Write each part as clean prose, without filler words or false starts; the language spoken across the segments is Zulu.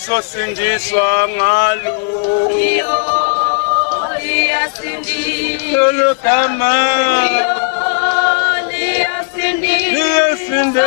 Sosindiswa ngalo liyasindiswa kama liyasindiswa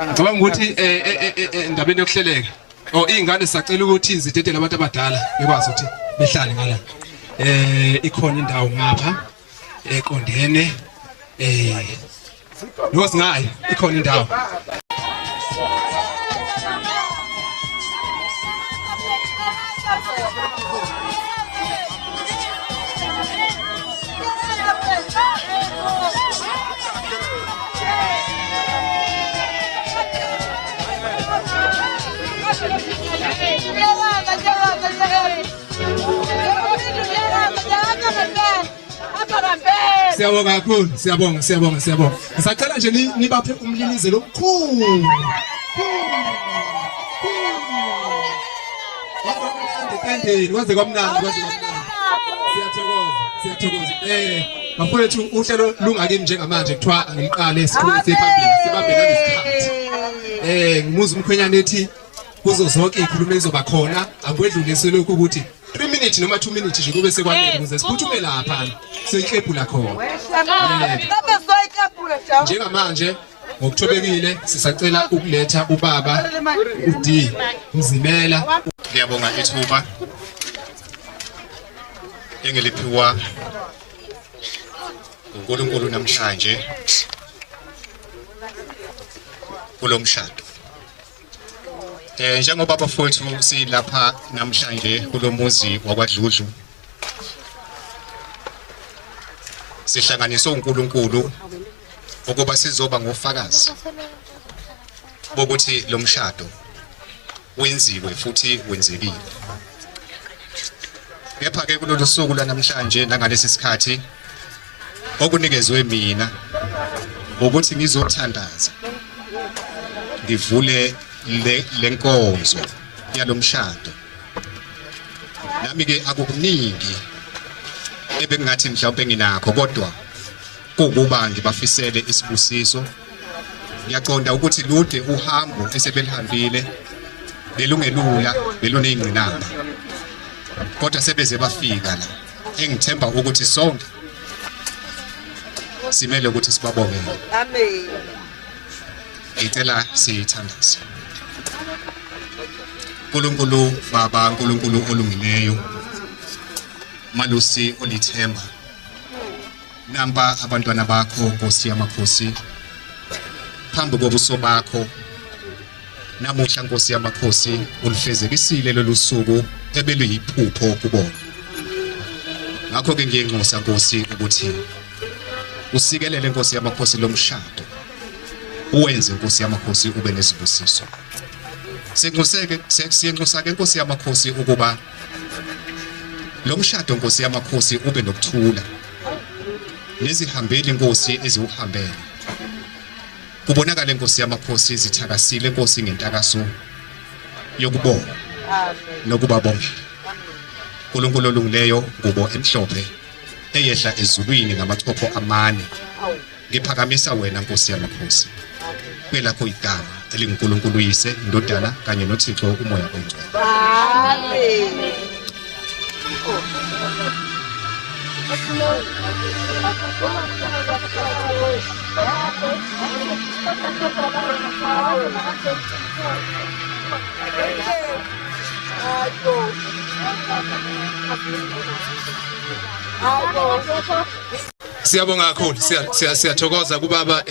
Ngicabanga ukuthi endabeni yokuhleleka izingane sacela ukuthi izidedele abantu abadala bekwazi ukuthi behlale ngala ikhona indawo ngapha eqondene nosingayi ikhona indawo Siyabonga kakhulu, siyabonga. Ngisacela nje nibaphe umlilizelo omkhulu. Waze kwamnandi. Siyathokoza. Bafowethu uhlelo lungakimi njengamanje kuthiwa ngiqale sikhulise phambili sibambe nalesikhathi. Ngimuza umkhwenyana ethi kuzo zonke izikhulumo ezoba khona angwedlulise lokho ukuthi 3 minutes noma 2 minutes nje kube sekwanele ukuze siphuthume lapha soyiklebhula khona. Njengamanje ngokuthobekile sisacela ukuletha ubaba uD Mzimela. Ngiyabonga ithuba engiliphiwa uNkulunkulu namhlanje kulomshado. Njengoba bafowethu silapha namhlanje kulomuzi wakwaDludlu sihlanganiswe uNkulunkulu ukuba sizoba ngofakazi bokuthi lo mshado wenziwe futhi wenzekile. Kepha ke kulolu suku lanamhlanje nangalesi sikhathi okunikezwe mina ukuthi ngizothandaza ngivule lenkonzo yalomshado. Nami ke akukuningi ebengathi mhlawumbe nginakho kodwa kukuba ngibafisele isibusiso. Ngiyaqonda ukuthi lude uhambo esebelihambile belungelula beluneyingqinamba kodwa sebeze bafika la. Engithemba ukuthi sonke simele ukuthi sibabongele. Amen. Ngicela sithandaze. Nkulunkulu Baba, Nkulunkulu olungileyo, Malusi olithemba, namba abantwana bakho Nkosi yamakhosi phambi kobuso bakho namuhla Nkosi yamakhosi ulifezekisile lolu suku ebeluyiphupho kubona. Ngakho ke ngiyenxusa Nkosi ukuthi usikelele Nkosi yamakhosi lomshado uwenze Nkosi yamakhosi ube nezibusiso. Siyenxusa ke Nkosi yamakhosi ukuba lo mshado Nkosi yamakhosi ube nokuthula nezihambeli Nkosi eziuhambele. Kubonakala Nkosi yamakhosi zithakasile Nkosi ngentakaso yokubonga nokubabongela. Nkulunkulu olungileyo ngubo emhlophe eyehla ezulwini ngamathopho amane. Ngiphakamisa wena Nkosi yamakhosi kwelakho igama elinguNkulunkulu uyise, indodana kanye noThixo umoya oyingcwele. Amen. Siyabonga kakhulu, siyathokoza kubaba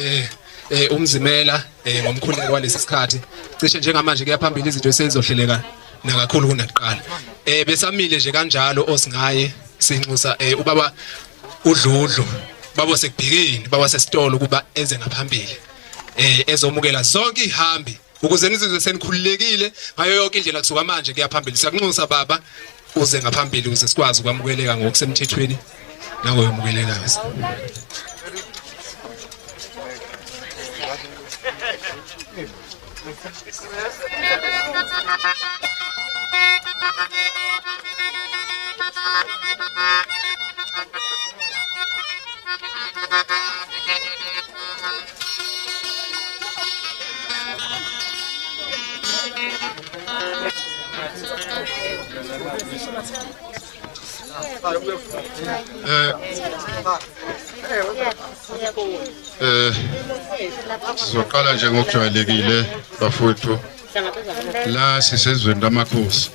umzimela ngomkhuleko walesi sikhathi. Cishe njengamanje kuyaphambili izinto esezizohleleka nakakhulu kunakuqala. Besamile nje kanjalo osingaye sinxusa ubaba uDludlu baba sekubhekini baba sesitolo kuba eze ngaphambili. Ezomukela zonke ihambi ukuze nizizwe senikhululekile ngayo yonke indlela kusuka manje kuyaphambili. Siyakunxusa baba uze ngaphambili ukuze sikwazi ukwamukeleka ngokusemthethweni nangoyomukelekayo. Sizoqala nje ngokujwayelekile bafowethu la sisezweni lamakhosi.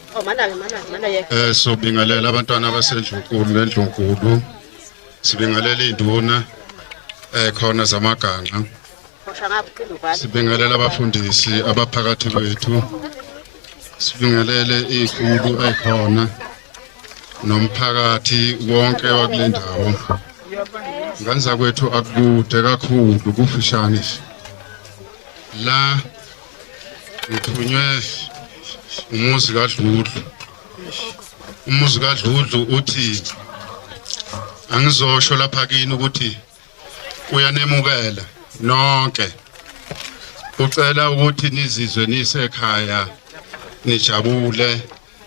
Sobingelela abantwana abasendlunkulu nendlunkulu. Sibingelela induna khona zamaganga. Sibingelela abafundisi abaphakathi kwethu. Sibingelele izikhulu ekhona nomphakathi wonke wakule ndawo. Nganza kwethu akude kakhulu kufishane. La ngithunywe umuzi kaDludlu. Umuzi kaDludlu uthi angizosho lapha kini ukuthi uyanemukela nonke. Ucela ukuthi nizizwe nisekhaya nijabule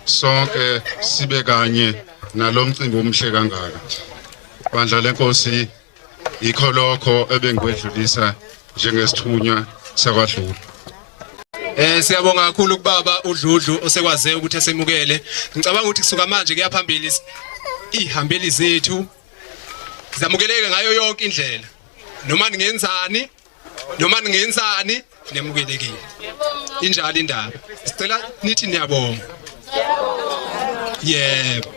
sonke sibe kanye nalomcimbi omhle kangaka. Bandla lenkosi ikho lokho ebengikwedlulisa njengesithunywa sakwaDludlu. Siyabonga kakhulu kubaba uDludlu osekwaze ukuthi asemukele. Ngicabanga ukuthi kusuka manje kuyaphambili ihambeli zethu zamukeleke ngayo yonke indlela. Noma ningenzani nemukelekile. Injalo indaba. Sicela nithi niyabonga. Yebo.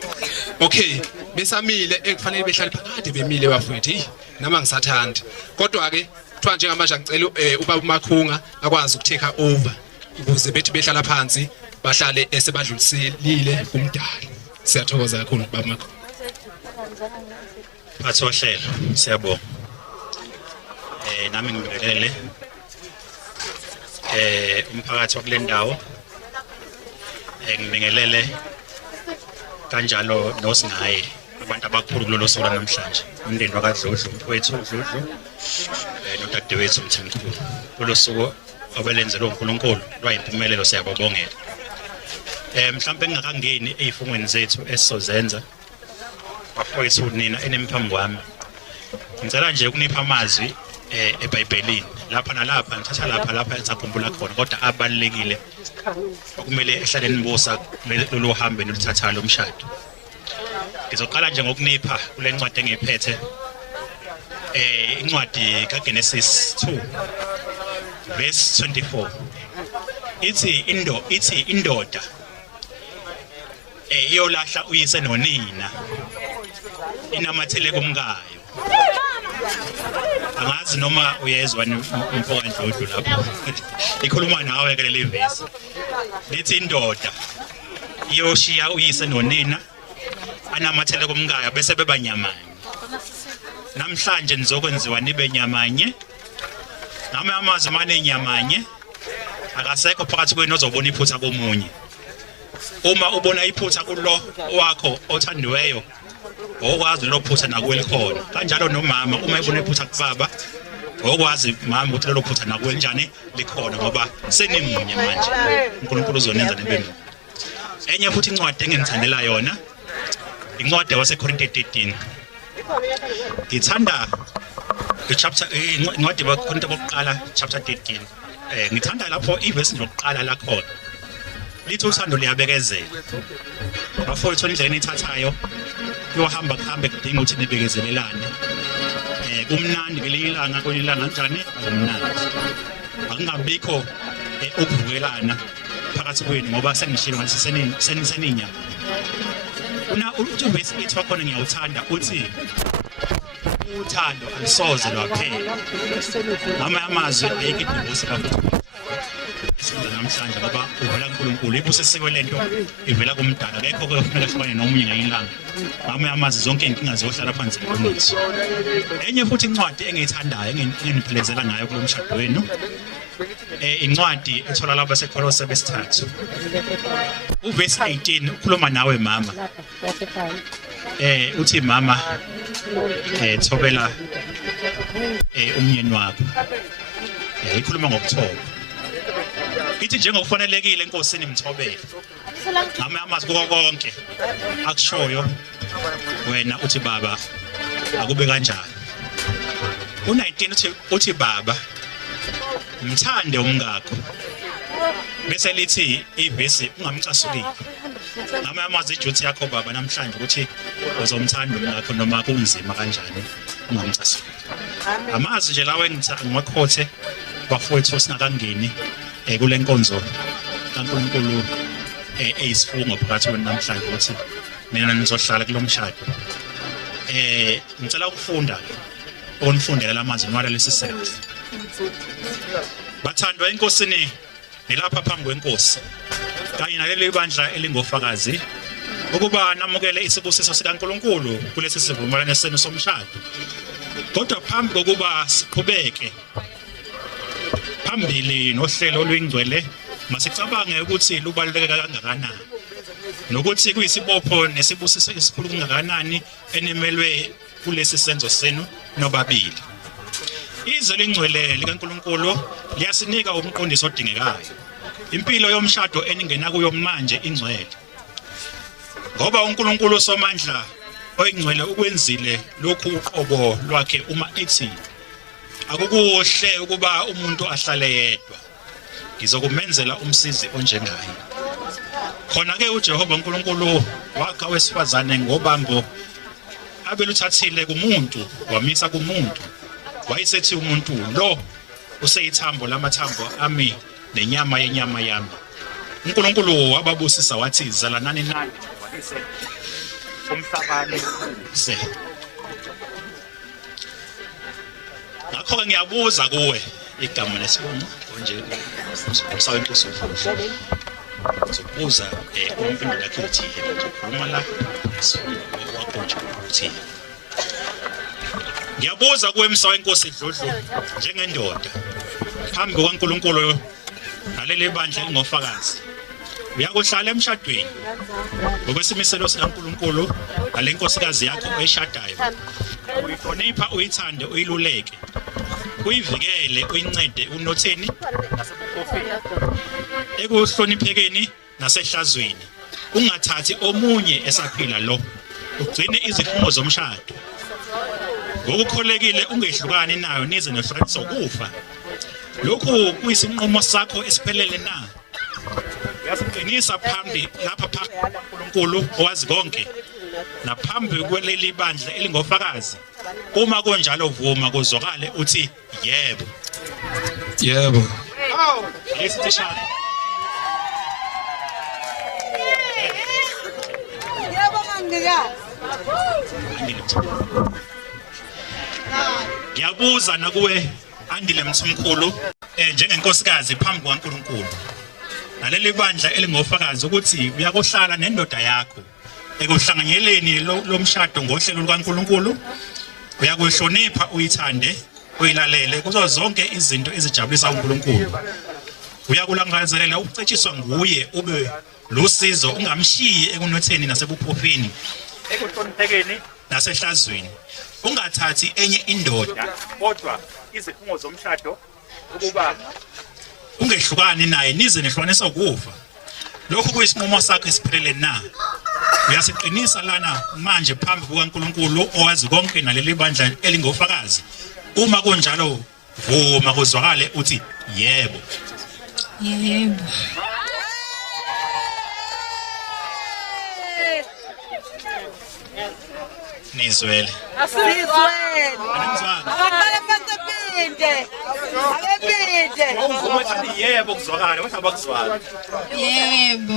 Okay, besamile ekufanele behlale phakathi bemile bafowethu. Nama ngisathandi. Kodwa ke kuthiwa njengamanje ngicela ubaba uMakhunga akwazi ukutake over ukuze bethi behlala phansi bahlale esebadluliselile kumdali. Siyathokoza kakhulu baba Makhunga. Phathi wahlelo siyabonga. Nami ngibingelele umphakathi wakule ndawo. Ngibingelele kanjalo nosingaye abantu abakhulu kulolu suku namhlanje. Umndeni wakaDludlu mfowethu uDludlu nodadewethu uMthemkhulu. Kulolu suku obelenzelwe uNkulunkulu lwayimpumelelo siyababongela. Mhlawumbe ngingakangeni ezifungweni zethu esizozenza. Bafowethu nina enemphambi kwami. Ngicela nje ukunipha amazwi eBhayibhelini lapha nalapha ngithatha lapha engisakhumbula khona kodwa abalekile okumele ehlale nibusa lolu hambe noluthatha lo mshado. Ngizoqala nje ngokunipha kule ncwadi engiphethe incwadi kaGenesis 2 verse 24. Ithi indoda iyolahla uyise nonina inamathele kumkayo. Angazi noma uyezwa umfoka Ndludlu lapho. Ikhuluma nawe ke le verse. Lithi indoda iyoshiya uyise nonina anamathele kumkayo bese beba nyamanye. Namhlanje nizokwenziwa nibe nyamanye. Nami amazwi manje nyamanye akasekho phakathi kwenu ozobona iphutha komunye. Uma ubona iphutha kulo wakho othandiweyo okwazi lo phutha nakuwe likhona. Kanjalo nomama uma ebona iphutha kubaba okwazi mama ukuthi lo phutha nakuwe njani likhona ngoba senimunye manje. uNkulunkulu uzonenza nibe. Enye futhi incwadi engithandela yona incwadi yaseKorinte 13. Ngithanda ichapter incwadi yaseKorinte bokuqala chapter 13. Ngithanda lapho iverse lokuqala la khona. Lithi uthando liyabekezela. Bafowethu indlela enithathayo kuyohamba kudinga ukuthi nibekezelelane kumnandi ngelinye ilanga kwelinye ilanga kanjani kumnandi akungabikho ukuvukelana phakathi kwenu ngoba sengishilo ngathi seninyama uthi uvesi ethi wakhona ngiyawuthanda uthi uthando alisoze lwaphela ngamanye amazwi ayikho idivorce kakhulu namhlanje ngoba uvela kuNkulunkulu ibuso esikwe lento ivela kumdala akekho kufanele hlukane nomunye ngayilanga ngamanye amazwi zonke inkinga ziyohlala phansi eqiniso enye futhi incwadi engiyithandayo enginiphelezela ngayo kulo mshado wenu incwadi etholakala baseKolose besithathu uverse 18 ukhuluma nawe mama uthi mama thobela umyeni wakho ikhuluma ngokuthoba ithi njengokufanelekile enkosini imthobele ngamanye amazwi konke akushoyo wena uthi baba akube kanjani u19 uthi baba mthande umngakho bese lithi ivesi ungamcasukile ngamanye amazwi iduty yakho baba namhlanje ukuthi uzomthanda umngakho noma kunzima kanjani ungamcasukile amazwi nje lawe ngimakhothe bafowethu singakangeni kule nkonzo kaNkulunkulu eyisifungo phakathi kwenu namhlanje ukuthi mina nizohlala kulomshado ngicela ukufunda onifundela lamazwi noma lesisenzo bathandwa enkosini nelapha phambi kwenkosi kanye naleli bandla elingofakazi ukuba namukele isibusiso sikaNkulunkulu kulesi sivumelwano senu somshado kodwa phambi kokuba siqhubeke phambili nohlelo oluyingcwele masicabange ukuthi lubaluleke kangakanani nokuthi kuyisibopho nesibusiso esikhulu kangakanani enemelwe kulesi senzo senu nobabili izwe lengcwele likaNkulunkulu liyasinika umqondiso odingekayo impilo yomshado eningena kuyo manje ingcwele ngoba uNkulunkulu somandla oyingcwele ukwenzile lokhu uqobo lwakhe uma ethi akukuhle ukuba umuntu ahlale yedwa ngizokumenzela umsizi onjengaye khona ke uJehova uNkulunkulu wakha wesifazane ngobambo abeluthathile kumuntu wamisa kumuntu wayesethi umuntu lo useyithambo lamathambo ami nenyama yenyama yami uNkulunkulu wababusisa wathi zalanani nani umhlabani se ngakho ngiyabuza kuwe igama lesibongo konje usawenkosi uzobuza umfundi lakhe uthi ukhuluma la wakho nje uthi ngiyabuza kuwe emsawenkosi idlodlo njengendoda phambi kwaNkulunkulu naleli bandla elingofakazi uyakuhlala emshadweni ngokwesimiselo sikaNkulunkulu nalenkosikazi yakho oyishadayo uyihlonipha uyithande uyiluleke uyivikele uyincede unotheni nasebukhofeni ekuhloniphekeni nasehlazweni ungathathi omunye esaphila lo ugcine izifungo zomshado ngokukholekile ungehlukani nayo nize nohlukaniso kufa lokhu kuyisinqumo sakho esiphelele na uyasiqinisa phambi lapha phambi kaNkulunkulu owazi konke naphambi kweleli bandla elingofakazi uma konjalo vuma kuzokale uthi yebo yebo lesitishana yebo mangikazi ngiyabuza nakuwe Andile Mthimkhulu njengenkosikazi phambi kwaNkulunkulu naleli bandla elingofakazi ukuthi uyakuhlala nendoda yakho ekuhlanganyeleni lomshado ngohlelo lukaNkulunkulu uyakuhlonipha uyithande uyilalele kuzo zonke izinto ezijabulisa uNkulunkulu uyakulangazelela ukucetshiswa nguye ube lusizo ungamshiyi ekunotheni nasebuphofini ekuhloniphekeni nasehlazweni ungathathi enye indoda kodwa izifungo zomshado ukuba ungehlukani naye nize nehlukanisa ukufa lokhu kuyisinqumo sakho esiphelele na uyasiqinisa lana manje phambi kukaNkulunkulu owazi konke naleli bandla elingofakazi uma kunjalo vuma kuzwakale uthi yebo yebo nizwele Asizwele. Anizwanga Abaqale phinde. Abephinde. ungoma ethi yebo kuzwakala wathi abakuzwakala Yebo.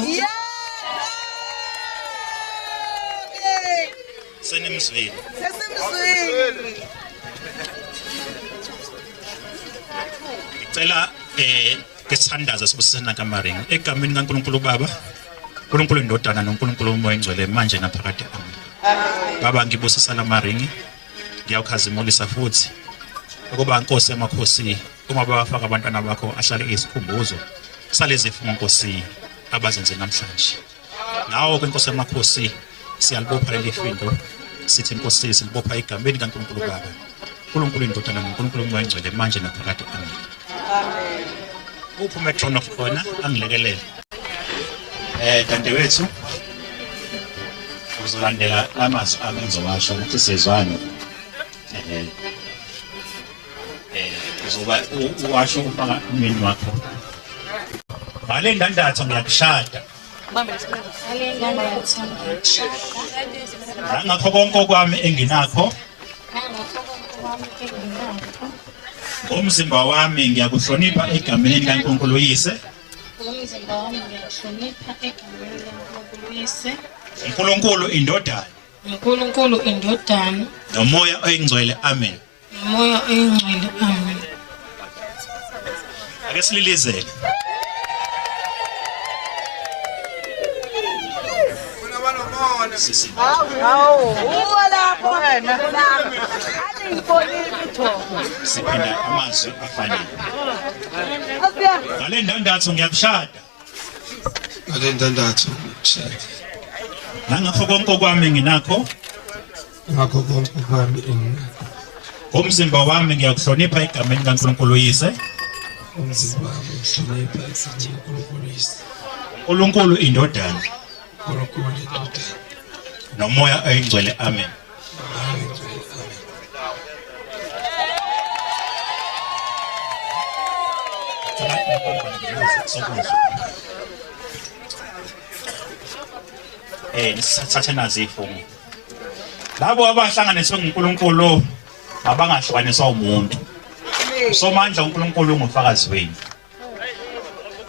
senimzwile Sesimzwile. ngicela kesithandaza sibusisana kaMaringi egameni kaNkulunkulu Baba uNkulunkulu Indodana noNkulunkulu uMoya Engcwele manje naphakade amen Baba ngibusisa laMaringi ngiyawukhazimulisa futhi ukuba inkosi yamakhosi uma bafaka abantwana bakho ahlale isikhumbuzo salezi zifungo Nkosi abazenze namhlanje nawo kwenkosi yamakhosi siyalibopha leli findo sithi Nkosi silibopha egameni kaNkulunkulu Baba uNkulunkulu Indodana noNkulunkulu uMoya Engcwele manje naphakade amen uphume throne of khona angilekelele tante wethu uzolandela amazwi ami ngizowasho ukuthi sizwane uzoba uwasho ufaka umini wakho ngale ndandatho ngiyakushada ngakho konke kwami enginakho umzimba wami ngiyakuhlonipha egameni kaNkulunkulu Uyise umzimba wami ngiyahlonipha egameni kaNkulunkulu Uyise uNkulunkulu Indodana uNkulunkulu Indodana noMoya Oyingcwele amen noMoya Oyingcwele amen ake sililizele Uwalapho wena. siphinda amazwi afanele Asiya. ngale ndandatho ngiyakushada ngale ndandatho shada ngakho konke kwami nginakho ngakho konke kwami enginakho umzimba wami ngiyakuhlonipha egameni kaNkulunkulu Uyise umzimba wami uhlonipha egameni kaNkulunkulu Uyise uNkulunkulu Indodana uNkulunkulu Indodana noMoya Oyingcwele amen nisathathe nazi ifungo labo abahlanganiswe nguNkulunkulu abangahlukaniswa umuntu usomandla uNkulunkulu ungufakazi wenu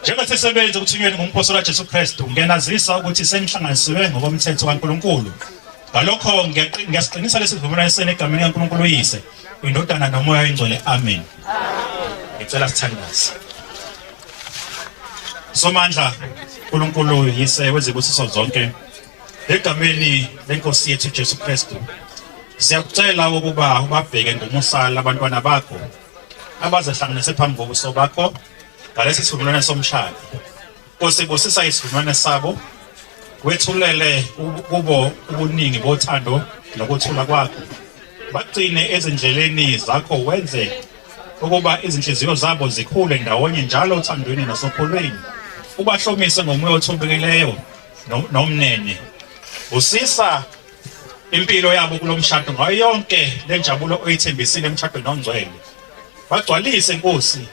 njengoba sisebenza ukuthunyweni ngumphosoli kaJesu Kristu ngiyanazisa ukuthi senihlanganisiwe ngokomthetho kaNkulunkulu ngalokho ngiyasiqinisa lesivumelwano esenegameni kaNkulunkulu Uyise Indodana noMoya Oyingcwele amen ngicela sithandaze somandla uNkulunkulu Uyise wezibusiso zonke egameni lenkosi yethu Jesu Kristu siyakucela ukuba ubabheke ngomusa labantwana bakho abazehlanganise phambi kobuso bakho ngalesi sivumelwano somshado osibusisa isivumelwano sabo wethulele kubo ubuningi bothando nokuthula kwakho bagcine ezindleleni zakho wenze ukuba izinhliziyo zabo zikhule ndawonye njalo uthandweni nasopholweni ubahlomise ngomoya othobekileyo nomnene usisa impilo yabo kulomshado ngayo yonke lenjabulo oyithembisile emshadweni ongcwele bagcwalise Nkosi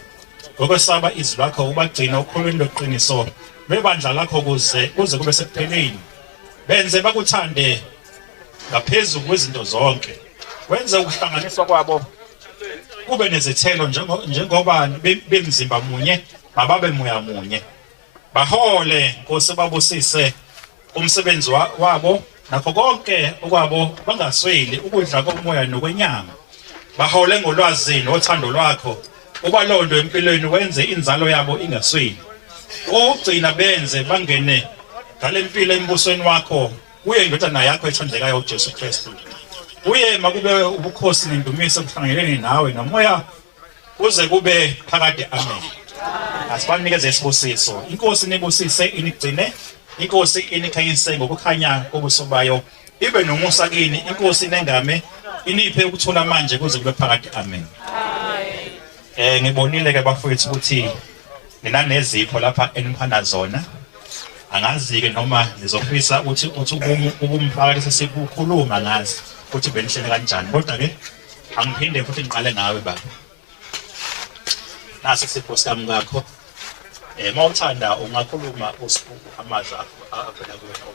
ngokwesaba izwi lakho ubagcina ukholweni loqiniso bebandla lakho kuze kube sekupheleni benze bakuthande ngaphezulu kwezinto zonke wenze ukuhlanganiswa kwabo kube nezithelo njengoba bemzimba munye mababe moya munye bahole Nkosi babusise umsebenzi wabo nakho konke okwabo bangasweli ukudla komoya nokwenyama bahole ngolwazi nothando lwakho ubalondo empilweni wenze inzalo yabo ingasweli ugcina benze bangene ngalempilo embusweni wakho uye indodana yakho ethandekayo uJesu Kristu uye makube ubukhosi nendumiso kuhlangelene nawe nomoya kuze kube phakade amen asibanikeze isibusiso inkosi nibusise inigcine inkosi inikhanyise ngokukhanya kobuso bayo ibe nomusa kini inkosi nengame iniphe ukuthula manje kuze kube phakade amen ngibonile ke bafowethu ukuthi ninanezipho lapha eniphana zona angazi ke noma nizofisa ukuthi ubumfaka lesi sikukhuluma ngazi ukuthi benihlele kanjani kodwa ke angiphinde futhi ngiqale ngawe baba nasi isipho sami ngakho mawuthanda ungakhuluma amazwi avela kuwena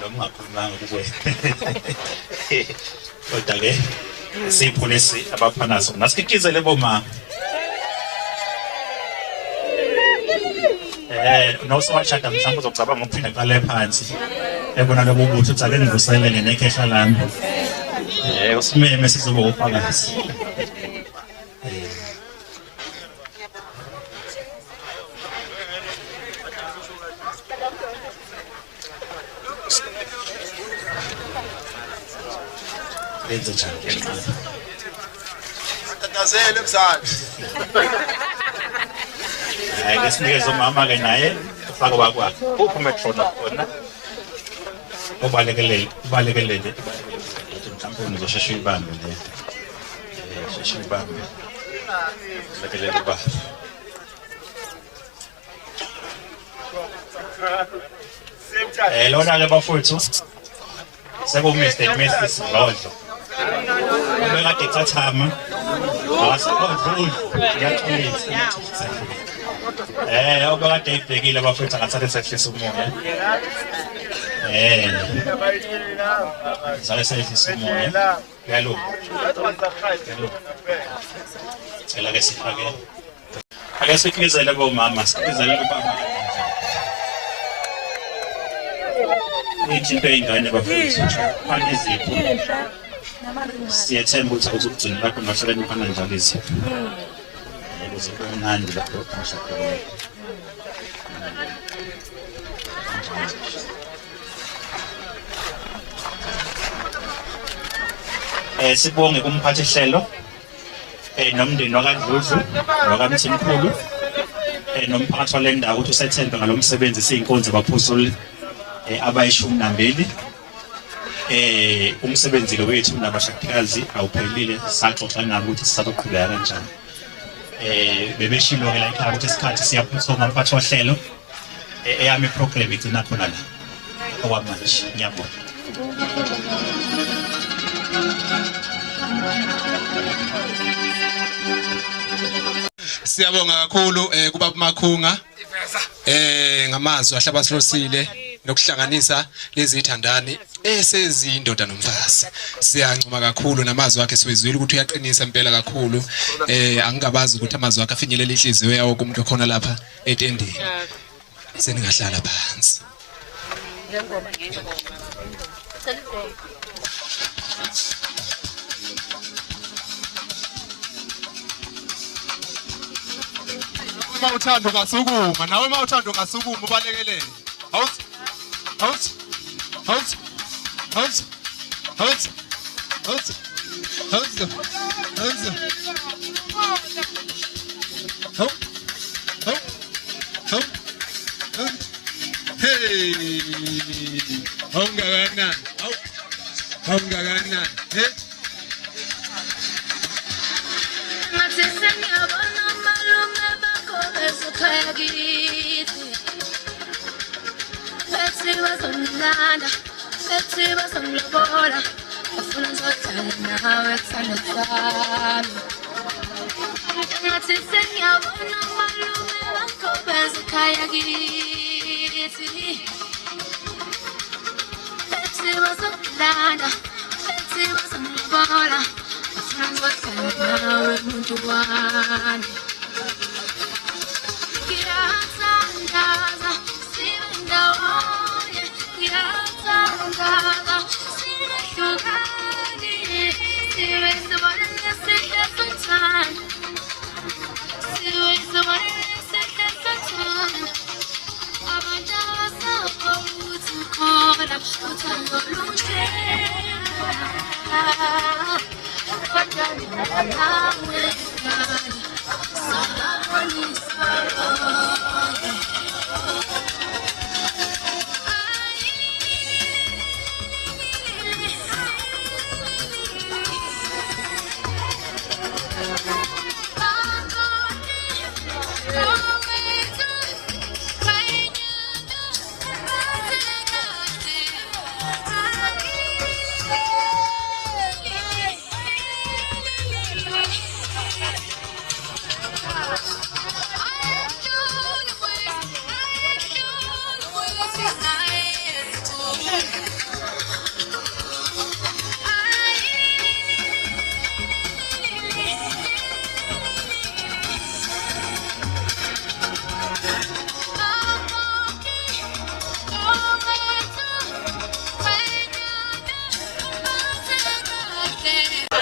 noma ungakhulumanga kuwe kodwa ke sipho lesi abaphanaso nasikikizele bomama nosowashada mhlawumbe uzocabanga ukuphinda kuqale phansi ebona lobo buthi uthi ake ngivuselele nekhehla lami usimeme sizoba ufakazi lenze njani Tatazele mzali. Ngesinikeza umama ke naye ufaka wakwakhe uphume khona khona ubalekelele mhlawumbe uzosheshe uyibambe le sheshe uyibambe lekelele ba lona ke bafowethu sekumiste Mrs. Lodlo ubekade ecathama asikhodluli yathulisa obekade ibhekile abafowethu angathathe sehlisa umoya sale sehlisa umoya yalo cela ke sifake ake sikizele bomama sikizele kubaba izinto ey'ngane bafowethu fana izipho siyethemba ukuthi awuzukugcina lakho ngahlala nifana njalo izipho ukuze kube mnandi lapho emshadweni sibonge kumphathi hlelo nomndeni wakandludlu nokamthimkhulu nomphakathi wale ndawo ukuthi usethembe ngalo msebenzi siyinkonzo abaphosoli abayishumi 2 umsebenzi lo wethu nabashadikazi awuphelile saxoxa nabo ukuthi sisazoqhubeka kanjani bebeshilo ke la ekhaya ukuthi isikhathi siyaphuthuma mphathi wahlelo eyami program igcina khona la okwamanje ngiyabonga Siyabonga kakhulu kubaba Makhunga ngamazwi ahlaba silosile nokuhlanganisa lezi ithandani esezindoda nomfazi siyancoma kakhulu namazwi akhe siwezwile ukuthi uyaqinisa impela kakhulu angingabazi ukuthi amazwi akhe afinyelela inhliziyo yawo kumuntu okhona lapha etendeni seningahlala phansi Mawuthando ngasukuma nawe mawuthando ngasukuma ubalekelele awuthi hey ongagana hey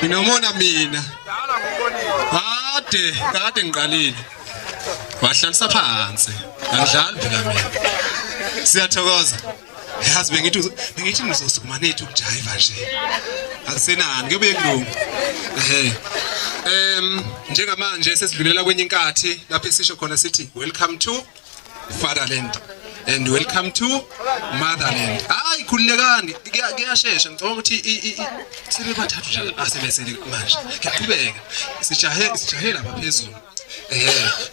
Nginomona mina. Kade ngiqalile. Wahlalisa phansi. Ngidlala phela mina. Siyathokoza. Yazi bengithi ngizosukuma nethu ukujiva nje. Akusenani kuyobuye kulungu. Njengamanje sesidlulela kwenye inkathi lapho esisho khona sithi welcome to fatherland and welcome to motherland. Hayi khululekani kuyashesha ngicabanga ukuthi sebebathathu nje asebesele manje. Ngiyaqhubeka sijahe lapha phezulu.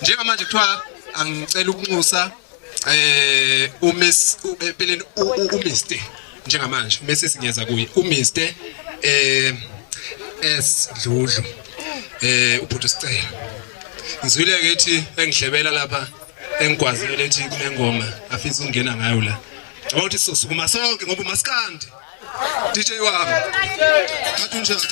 Njengamanje kuthiwa angicela ukunxusa peleni uMr njengamanje mase singeza kuye uMr Dludlu ubhuti sicela ngizwile ke ethi engidlebela lapha engikwazile lethi kunengoma afisa ukungena ngayo la ngoba uthi sosukuma sonke ngoba umaskandi DJ wami ngathi unjani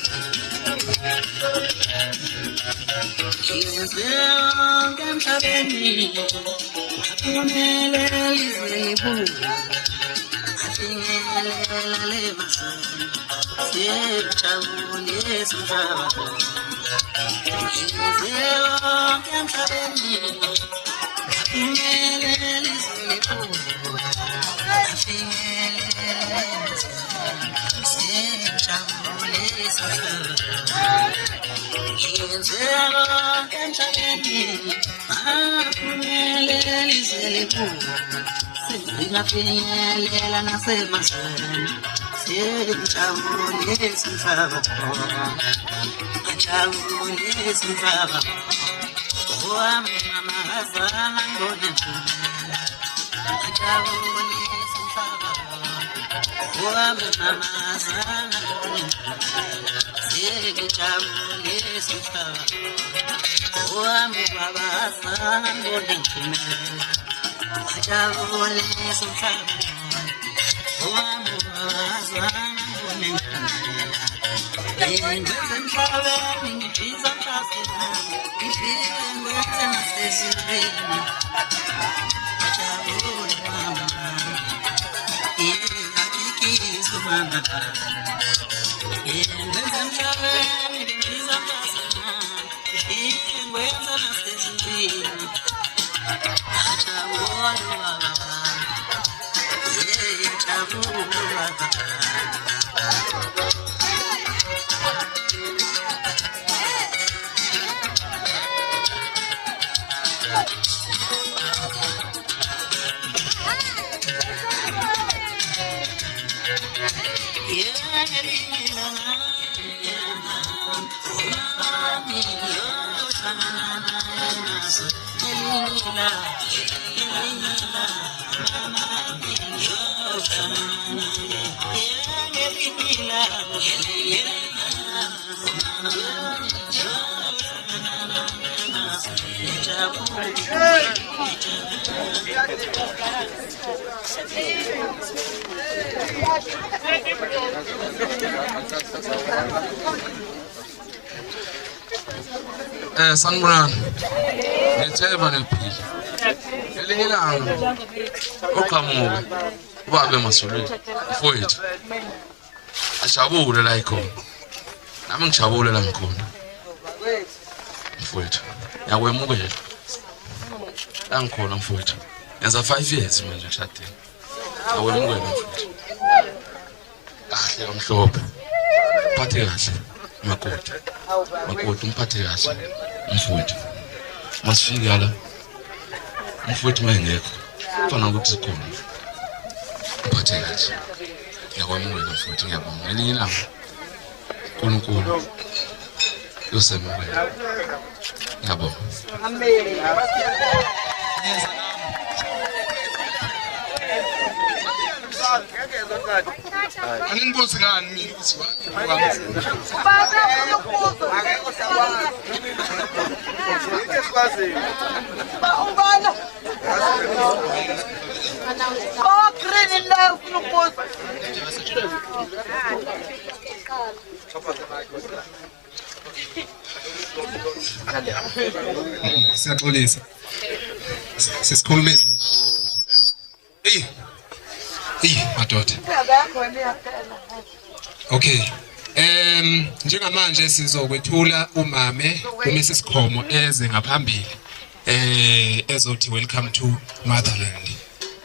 Sanibonani. Ngithemba nephila. Elinye ilanga uqhamuka ubabe Masolweni mfowethu. Ajabule la ikhona. Nami ngijabule la ngikhona. Mfowethu. Yakwemukela. La ngikhona mfowethu. Yenza 5 years manje ngishadile. Yakwemukela mfowethu. Kahle kamhlophe. Phathe kahle. Makoti umphathe kahle mfowethu masifika la mfowethu mayengekho kufana ukuthi sikhona umphathe kahle yakwamukela mfowethu ngiyabonga ngelinye ilanga uNkulunkulu yosemukela ngiyabonga Angibuzi ngani mina ukuthi siyaxolisa sisikhuluma madoda okay Njengamanje sizokwethula umame uMrs Khomo eze ngaphambili ezothi welcome to motherland.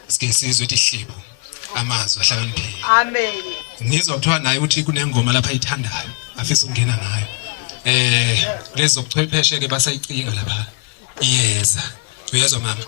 Sike sizwe ihlebo amazwi ahlakaniphile. Amen. Ngizokuthiwa naye ukuthi kunengoma lapha ayithandayo afisa ukungena ngayo. Lezo zobuchwepheshe ke basayicika lapha. Iyeza. Uyezwa mama?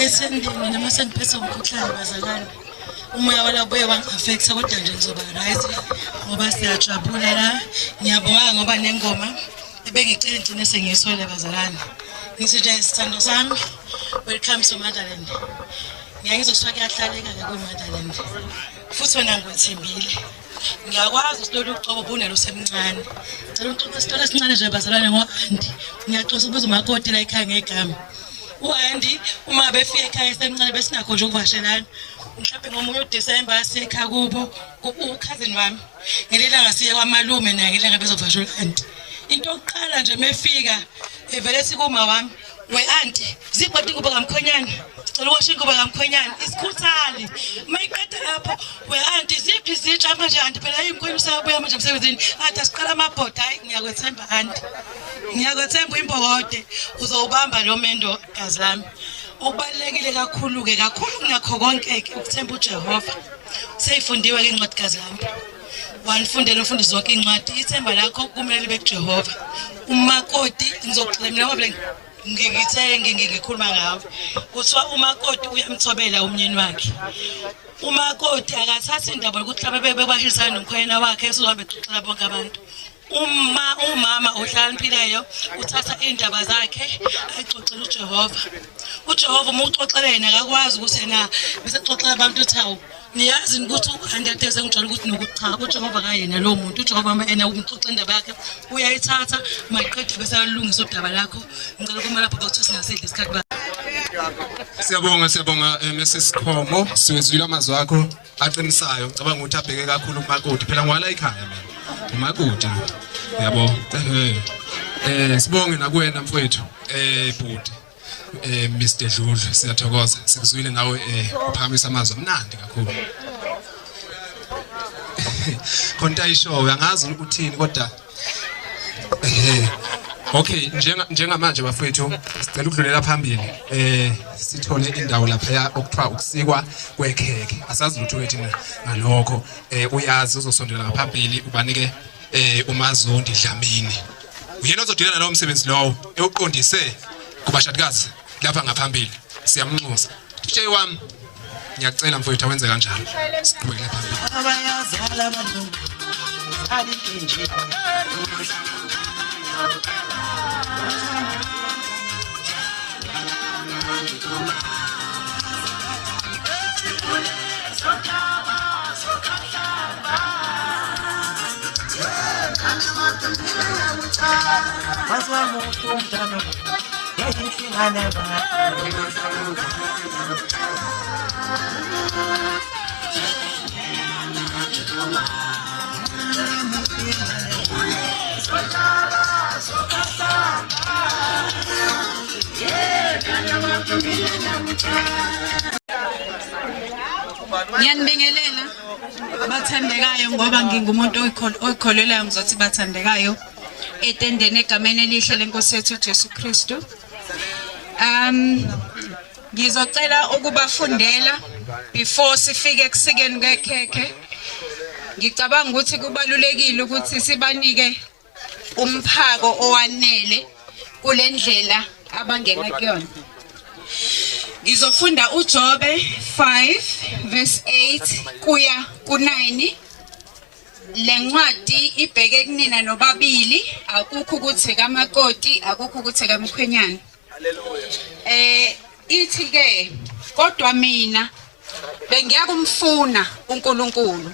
Esendini noma sengiphethe umkhuhlane bazalwane umoya wala buye wangaffecta kodwa nje ngizoba right ngoba siyajabula la ngiyabonga ngoba nengoma ebengicela ngicine sengiyiswele bazalwane ngithi nje isithando sami welcome to motherland ngiyangizosifaka yahlaleka ke ku motherland futhi wena ngwethembile ngiyakwazi usilolu uqobo bunelo semncane ngicela uqobo isitolo esincane nje bazalwane ngo-anti ngiyaxosa ubuza umakoti la ekhaya ngegama uAndy uma befika ekhaya semncane besinakho nje ukuvashelana mhlawumbe ngomunye uDisemba asekhaya kubo cousin wami ngelela ngasiye kwamalume naye ngelela bezovashela uAndy into yokuqala nje mefika evele sikuma wami we auntie zikwati kuba kamkhonyana cela uwashe kuba kamkhonyana isikhuthali mayiqeda lapho we auntie ziphi izitsha manje auntie phela imkhwela usabuya manje emsebenzini athi asiqala amabhoda hayi ngiyakwethemba auntie ngiyakwethemba impokode uzowubamba lo mendo gazi lami okubalekile kakhulu ke kakhulu kunakho konke ke ukuthemba uJehova seyifundiwe ke incwadi gazi lami wanifundela ufundi zonke incwadi ithemba lakho kumele libe kuJehova umakoti ngizoxela mina ngoba ngikhuluma ngawo kuthiwa umakoti uyamthobela umnyeni wakhe umakoti akathatha indaba yokuthi laba bebahisana nomkhwena wakhe esizohambe exoxela bonke abantu umama ohlakaniphileyo uthatha indaba zakhe ayixoxela uJehova uma uxoxela yena akakwazi ukuthi yena bese xoxela abantu uthawu niyazi ukuthi u100 sengijwayele ukuthi nokucha uJehova kayena lo muntu uJehova yena umxoxa indaba yakhe uyayithatha mayiqedwe bese ayalungisa udaba lakho ngicela kuma lapho ukuthi singasedla isikhathi Siyabonga Mrs Khomo siwezwile amazwi akho aqinisayo ngicabanga ukuthi abheke kakhulu kumakoti phela ngwala ekhaya mina umakoti yabo sibonge nakuwena mfowethu bhuti Mr Dludlu siyathokoza sikuzwile nawe uphakamisa amazwi amnandi kakhulu konta ishow angazi ukuthini kodwa okay njengamanje bafowethu sicela ukudlulela phambili sithole indawo lapha okuthiwa ukusikwa kwekheke asazi lutho wethu ngalokho uyazi uzosondela ngaphambili ubanike uMazondi Dlamini uyena ozodilana lo msebenzi lowo ewuqondise kubashadikazi lapha ngaphambili siyamnxusa DJ wami ngiyacela mfowethu awenze kanjalo siqhubekele phambili abayazala abantu alinje Ngiyanibingelela abathandekayo ngoba ngingumuntu oyikholelayo ngizothi bathandekayo etendeni egameni elihle lenkosi yethu Jesu Kristu. Ngizocela ukubafundela before sifike ekusikeni kwekhekhe. Ngicabanga ukuthi kubalulekile ukuthi sibanike umphako owanele kulendlela abangena kuyona. Ngizofunda uJobe 5 verse 8 kuya ku9. Lencwadi ibheke kunina nobabili, akukho ukuthi kamakoti, akukho ukuthi kamkhwenyana. Ithi ke kodwa mina bengiyakumfuna uNkulunkulu.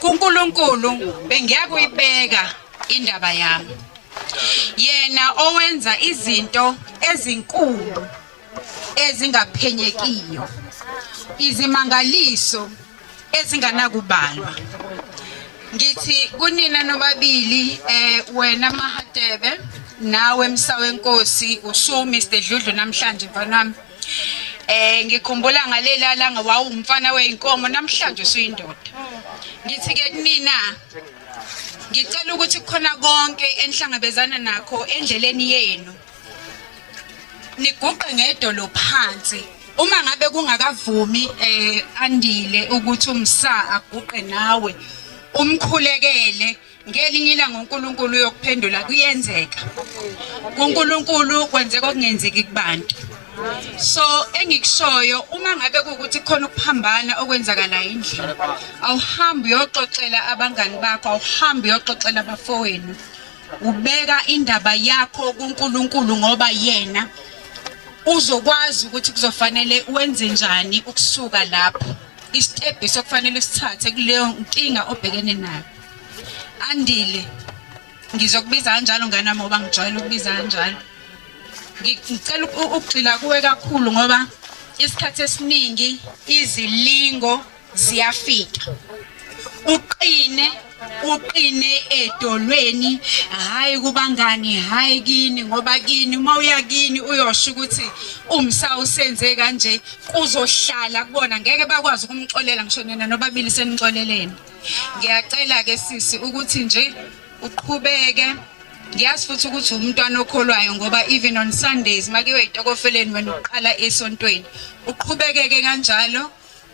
kuNkulunkulu bengiyakuyibeka indaba yami. Yena owenza izinto ezinkulu ezingaphenyekiyo, izimangaliso ezinganakubalwa. Ngithi kunina nobabili wena Mahadebe nawe Msawenkosi uShumi Dludlu namhlanje mfanami. Ngikhumbula ngalela langa wawumfana weinkomo namhlanje usuyindoda. Ngithi ke kunina ngicela ukuthi khona konke enhlangabezana nakho endleleni yenu niguqe ngedolo phansi. Uma ngabe kungakavumi Andile ukuthi umsa aguqe nawe umkhulekele ngelinye ilanga uNkulunkulu uyokuphendula kuyenzeka. kuNkulunkulu kwenzeka okungenzeki kubantu. So engikushoyo uma ngabe ukuthi khona ukuphambana okwenzakala endlini, awuhambi uyoxoxela abangani bakho, awuhambi uyoxoxela abafowenu. Ubeka indaba yakho kuNkulunkulu ngoba yena uzokwazi ukuthi kuzofanele wenze njani ukusuka lapho. Istep sokufanele sithathe kuleyo nkinga obhekene nayo. Andile ngizokubiza kanjalo nganami ngoba ngijwayele ukubiza kanjalo. Ngicela ukugxila kuwe kakhulu ngoba isikhathi esiningi izilingo ziyafika. Uqine edolweni, hayi kubangani, hayi kini ngoba kini uma uya kini uyosho ukuthi umsa usenze kanje kuzohlala kubona ngeke bakwazi ukumxolela ngisho nina nobabili senixolelene. Ngiyacela ke sisi ukuthi nje uqhubeke. Ngiyazi futhi ukuthi umntwana okholwayo ngoba even on Sundays makiwe itokofeleni wena uqala esontweni. Uqhubekeke kanjalo.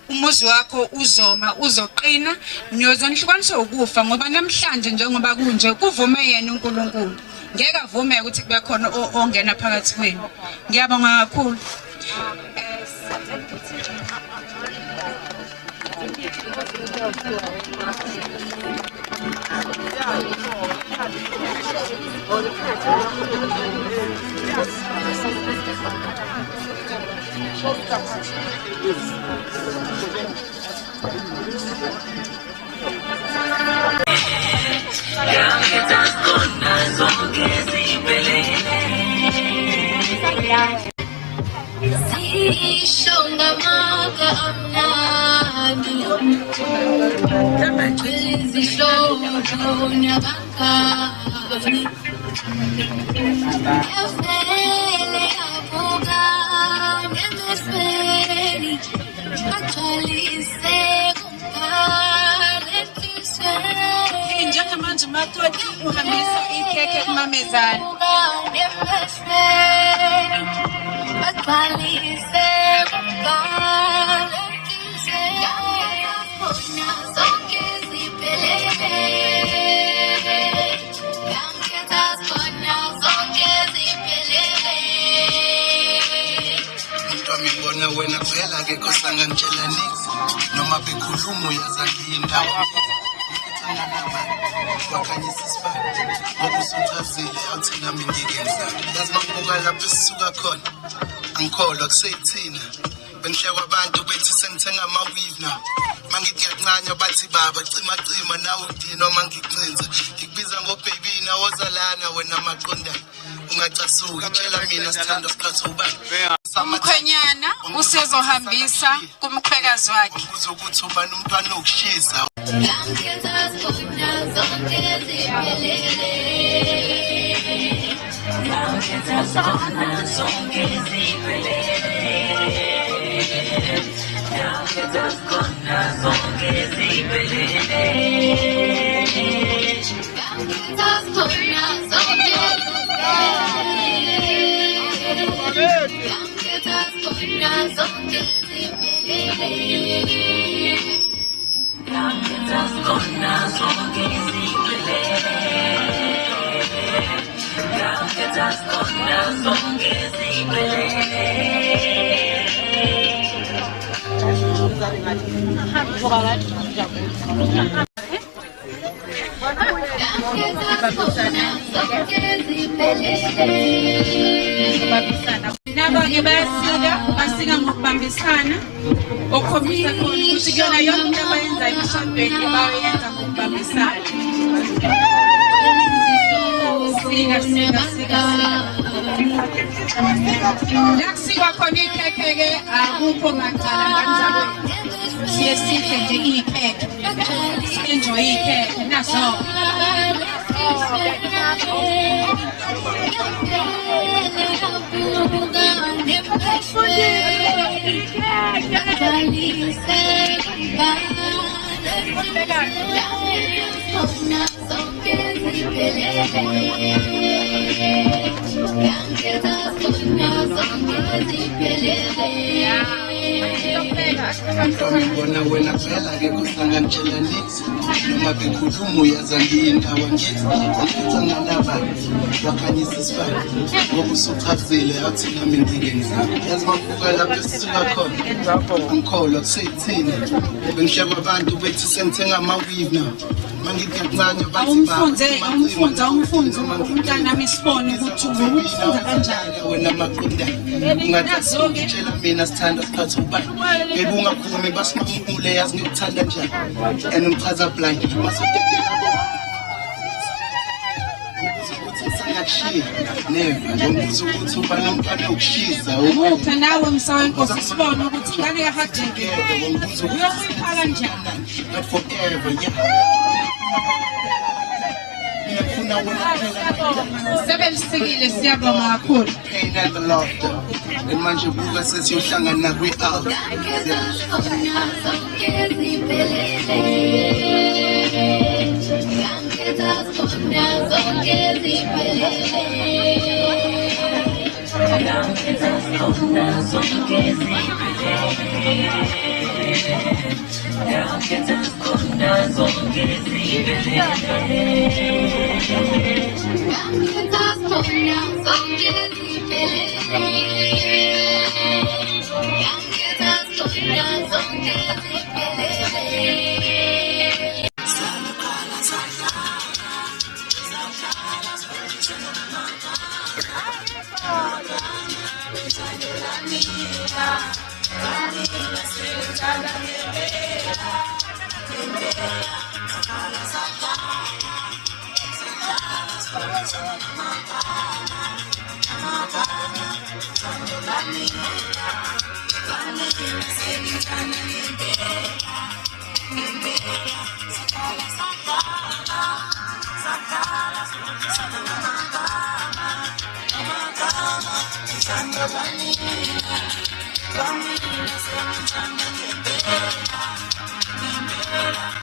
Umuzi wakho uzoma uzoqina niyozonihlukaniswa ukufa ngoba namhlanje njengoba kunje kuvume yena uNkulunkulu. Ngeke avume ukuthi kube khona ongena phakathi kwenu. Ngiyabonga kakhulu. Njengamanje makoti uhambisa ikhekhe kumamezana. Ngibona wena phela ke kosanga ngitshela nix noma bekhuluma uyazangi indawo wakhanyisa isibani ngokusuthazile athi nami ngikenza yazi makubuka lapho sisuka khona angikholwa kuseyithina bengihlekwa abantu bethi sengithenga ama-weave now mangithi kancane bathi baba cima nawe udini noma ngicinza ngikubiza ngobaby nawozalana wena maqondana ungacasuki tshela mina sithanda sikhathi ubani Umkhwenyana usezohambisa kumkhwekazi wakhe. Uzokuthi ubani umntwana okushisa. Nabanye basika ngokubambisana okukhombisa khona ukuthi kuyona yonke into abayenza emshadweni bayenza ngokubambisana. Nakusikwa khona ikhekhe-ke akukho macala ngani siye sidle nje ikhekhe si-enjoye ikhekhe naso. Ngibona wena phela akekho sangantshela nithi noma bekhuluma uyaza ngiyindawo ngithi angitha ngalaba wakhanyisa isibani ngoba usuchazile athi nami ngike ngizame yazi mabuka lapho esisuka khona angikholwa kuseyithini bengishiya abantu bethi sengithenga ama-weave now Awumfunze umntana nami isibone ukuthi ufunda kanjani. Wena maqinda ungazokutshela mina sithanda siphathe ubani ngeke ungakhulumi basimamule yazi ngikuthanda njani and umchaza blind masodedela never ngombuzo ukuthi ubani umntwana ukushiza ukupha nawe msawenkosi sibone ukuthi ingane yahadeke uyokuyiphala kanjani not forever yeah. Sebelisikile siyabonga kakhulu. Pain and the laughter. Manje buka sesiyohlangana kwi-out.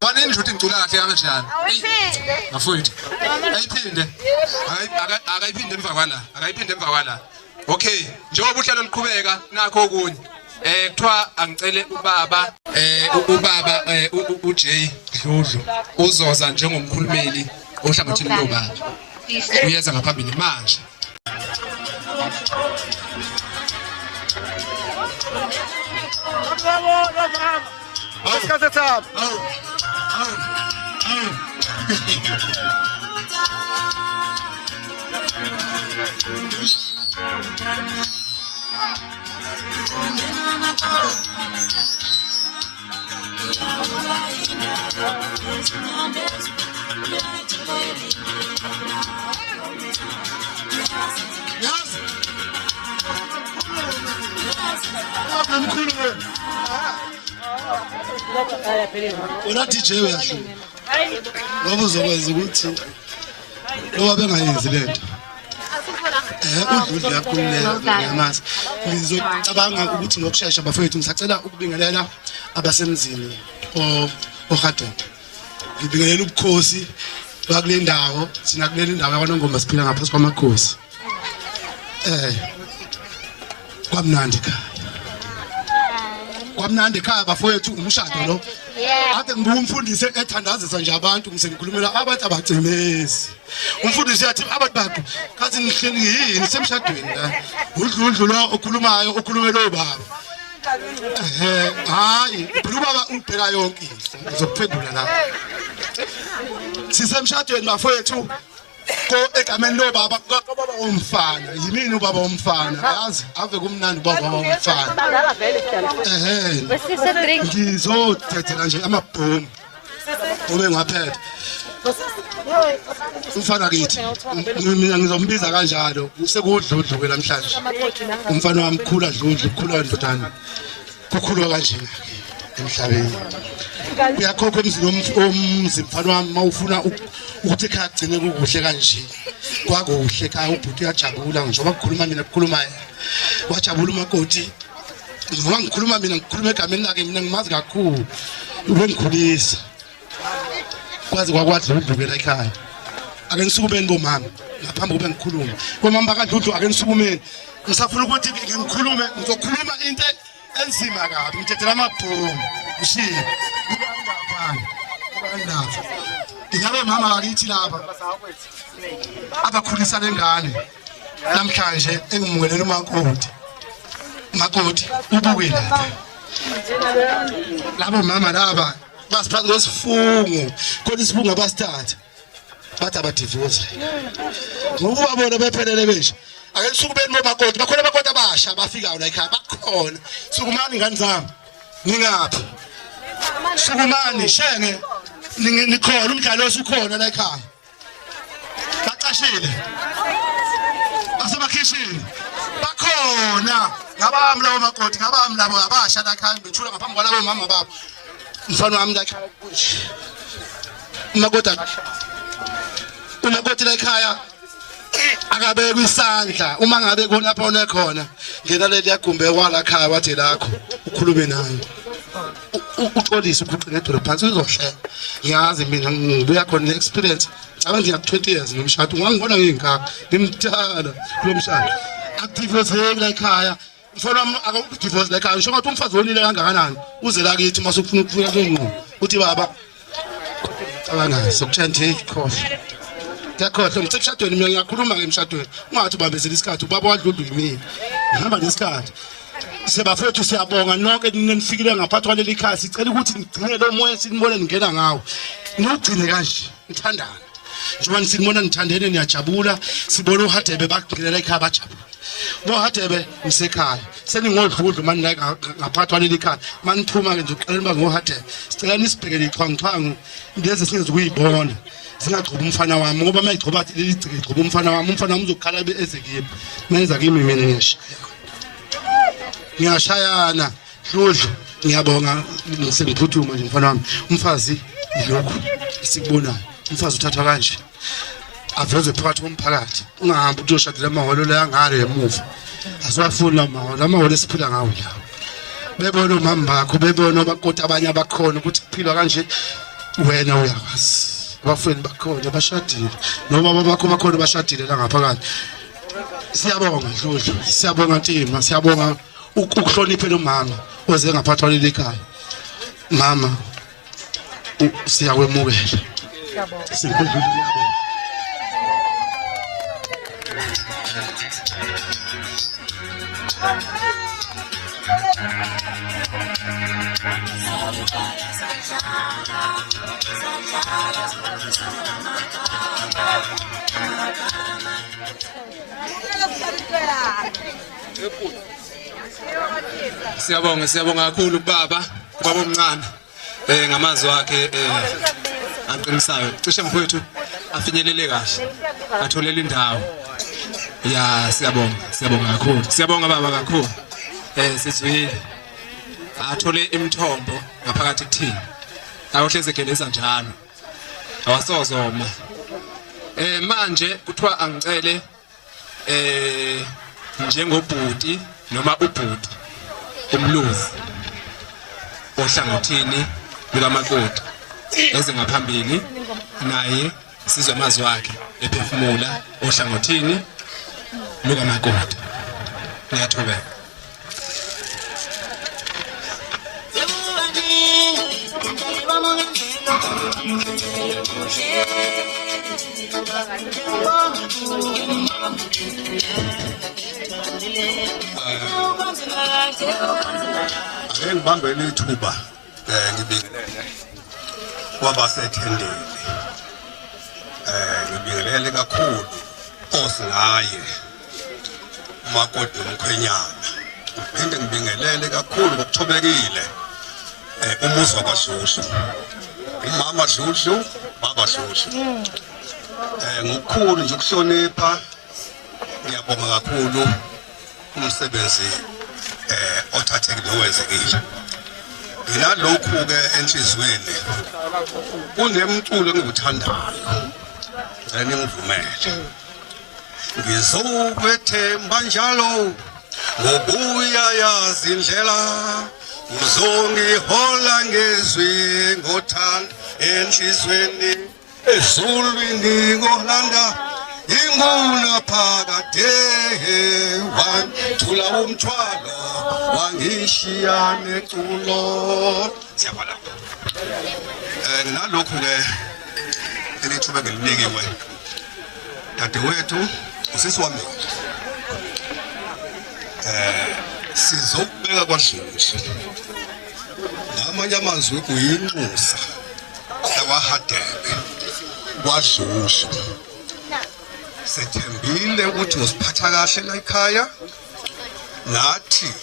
Waneni nje uthi ngicula kahle kanjani? Ngafowethu. Ayiphinde. Akayiphinde emva kwala. Akayiphinde emva kwala. Okay, njengoba uhlelo liqhubeka nakho okunye. Kuthiwa angicele ubaba uJ Dludlu uzoza njengomkhulumeli ohlangothini lobaba. Uyeza ngaphambili manje. Una DJ uyahluka ngoba uzokwenza ukuthi loba bengayenzi lento udludlu yakhululeka ngamazi ngizocabanga ukuthi ngokusheshsha bafowethu ngisacela ukubingelela abasemzini ohadwe ngibingelela ubukhosi bakule ndawo sina kuleli ndawo yakwaNongoma siphila ngaphansi kwamakhosi kwamnandi ekhaya bafowethu umshado lo ade ngibuye umfundisi ethandazisa nje abantu ngisengikhulumela abantu abacimezi umfundisi yathi abantu bakho kathi nihleli yini semshadweni la udludlu lo okhulumayo okhulumela obaba hayi ubaba ubheka yonke ngizokuphendula la sisemshadweni bafowethu ko egameni lo baba umfana yimini ubaba umfana yazi ave kumnandi ubaba umfana ngizothethela nje amabhomu ube ngaphethe umfana kithi mina ngizombiza kanjalo sekudludlu ke namhlanje umfana wami khula dludlu khula ndodana kukhulwa kanje emhlabeni uyakhokha emzini omzimfana wami mawufuna ukuthi ekhaya kugcine kukuhle kanje kwakuhle ekhaya ubhuti uyajabula njengoba kukhuluma mina kukhuluma wajabula umakoti ngoba ngikhuluma mina ngikhuluma egameni lakhe mina ngimazi kakhulu ubengikhulisa kwazi kwakwazi ukudlukela ekhaya ake nisukumeni bomama ngaphambi kobe ngikhuluma bomama bakadludlu ake nisukumeni ngisafuna ukuthi ngikhulume ngizokhuluma into enzima kabi ngithethela amabhomu ushiye bandava ingabe mama bakithi laba abakhulisa lengane namhlanje engimukelela umakoti ubuke lapha labo mama laba basiphatha kwesifungo kodwa isifungo abasithatha bathi abadivorce ngoba babona bephelele besha ake sukubeni bomakoti bakhona amakoti abasha bafikayo la ekhaya bakhona sukumani ngani zami ningaphi sukumani shenge nikhona umdlalo osukhona la ekhaya baqashile asebakhishini bakhona ngabami labo makoti ngabami labo abasha la ekhaya bethula ngaphambi kwalabo mama babo mfana wami la ekhaya umakoti la ekhaya akabe kwisandla uma ngabe khona phone khona ngena leli yagumbe kwala ekhaya wathi lakho ukhulume nayo uxolisa ukugcinedolo phansi uzohlela ngiyazi mina ngibuya khona experience abantu ngiya 20 years nomshado ngangibona ngingaka ngimthala kulo mshado activities la ekhaya mfana akadivorce la ekhaya ngisho ngathi umfazi wonile kangakanani uze la kithi masukufuna ukufika kwenqo uthi baba cabanga sokutshenthe ikhohle yakhohle ngitsekushadweni mina ngiyakhuluma ke emshadweni ungathi ubambezela isikhathi ubaba wadludlu yimini ngihamba nesikhathi sebafethu siyabonga nonke ninifikile ngaphathi kwaleli khaya sicela ukuthi nigcine lo moya sinibone ningena ngawo nogcine kanje ngithandana njengoba sinibona nithandene niyajabula sibona uHadebe bakungelela ekhaya bajabula boHadebe ngisekhaya seningodludlu mani la ngaphathi kwaleli khaya maniphuma ke nje uxelela ngoHadebe sicela nisibhekele ichwanguchwangu lezi singezukuyibona singagcoba umfana wami ngoba mayigcoba leli gcike igcoba umfana wami uzokhala ezekimi menza kimi mina ngiyashayana dludlu ngiyabonga sengiphuthuma nje mfana wami umfazi lokhu sikubonayo umfazi uthathwa kanje aveze phakathi komphakathi ungahambi uyoshadela amaholo la ngale emuva asiwafuna amaholo esiphila ngawo la bebona umama bakho bebona abakoti abanye abakhona ukuthi kuphilwa kanje wena uyakwazi abafweni bakhona bashadile noma babakho bakhona bashadile la ngaphakathi siyabonga dludlu siyabonga ntima siyabonga ukuhloniphela umama oze ngaphathwa leli ekhaya mama siyakwemukela sinkudlula yabo Siyabonga kakhulu baba omncane ngamazwi akhe aqinisayo cishe mfowethu afinyelele kahle atholela indawo ya siyabonga kakhulu siyabonga baba kakhulu sizwile athole imithombo ngaphakathi kuthina awuhleze egeleza njalo awasozoma manje kuthiwa angicele njengobhuti noma ubhuti umluzi ohlangothini likamakoti ezingaphambili naye sizwe amazwi akhe ephefumula ohlangothini luka Makoti. Ngiyathobeka. Ake ngibambele ithuba ngibingelele kwabasethendeni. Ngibingelele kakhulu osingaye Makoti Mkhwenyana. Ngiphinde ngibingelele kakhulu ngokuthobekile umuzi wakwaShushu. Umama Shushu, baba Shushu. Ngokukhulu nje ukuhlonipha ngiyabonga kakhulu umsebenzi othathekile owenzekile. Nginalokhu ke enhlizweni kunemculo engikuthandayo ngivumele ngizokwethemba njalo ngobuya yazi indlela uzongihola ngezwi ngothanda enhlizweni ezulwini ngolanda inguna phakade wanthula umthwalo wangishiya neculo. Siyabona nalokhu ke elithuba ngelinikiwe dadewethu usisi wami sizokubeka kwaShushu ngamanye amazwi kuyinxusa yawaHadebe kwaShushu. Sethembile ukuthi usiphatha kahle la ekhaya nathi